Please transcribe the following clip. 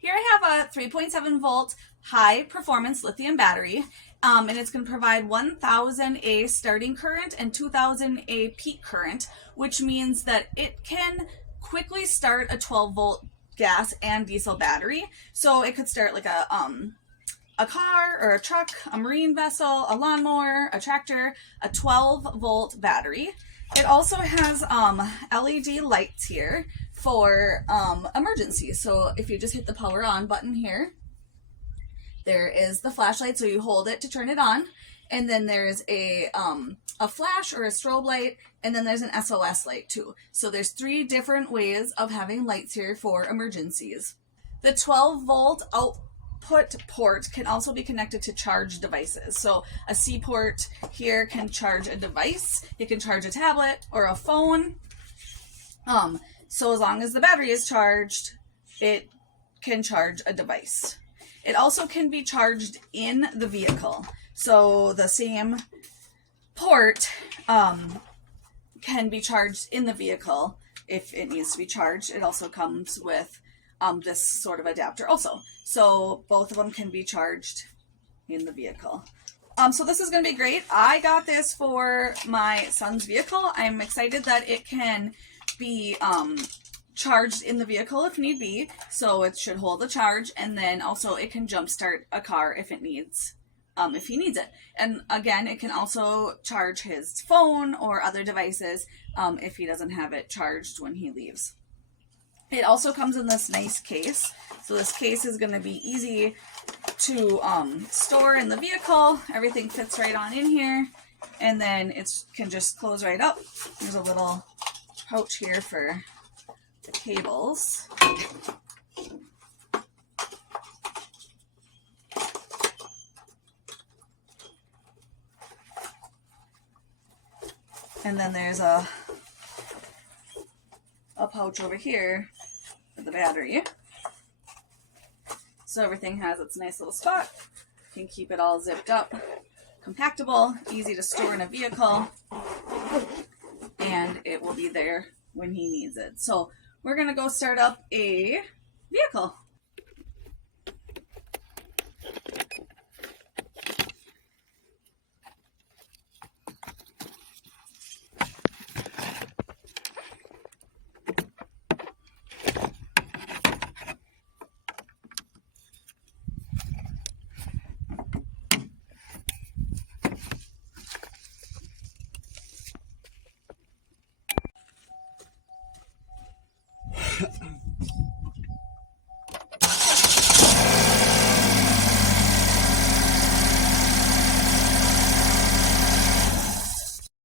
Here I have a 3.7 volt high performance lithium battery, and it's going to provide 1000 A starting current and 2000 A peak current, which means that it can quickly start a 12 volt gas and diesel battery. So it could start like a car or a truck, a marine vessel, a lawnmower, a tractor, a 12 volt battery. It also has LED lights here for emergencies. So if you just hit the power on button here, there is the flashlight, so you hold it to turn it on, and then there's a flash or a strobe light, and then there's an SOS light too. So there's 3 different ways of having lights here for emergencies. The 12 volt output port can also be connected to charge devices. So a C port here can charge a device. It can charge a tablet or a phone. So as long as the battery is charged, it can charge a device. It also can be charged in the vehicle. So the same port can be charged in the vehicle if it needs to be charged. It also comes with this sort of adapter also. So both of them can be charged in the vehicle. So this is going to be great. I got this for my son's vehicle. I'm excited that it can be charged in the vehicle if need be. So it should hold the charge, and then also it can jumpstart a car if it needs, if he needs it. And again, it can also charge his phone or other devices if he doesn't have it charged when he leaves. It also comes in this nice case. So this case is going to be easy to store in the vehicle. Everything fits right on in here, and then it can just close right up. There's a little pouch here for the cables. And then there's a pouch over here for the battery. So everything has its nice little spot. You can keep it all zipped up. Compactable, easy to store in a vehicle, and it will be there when he needs it. So we're going to go start up a vehicle.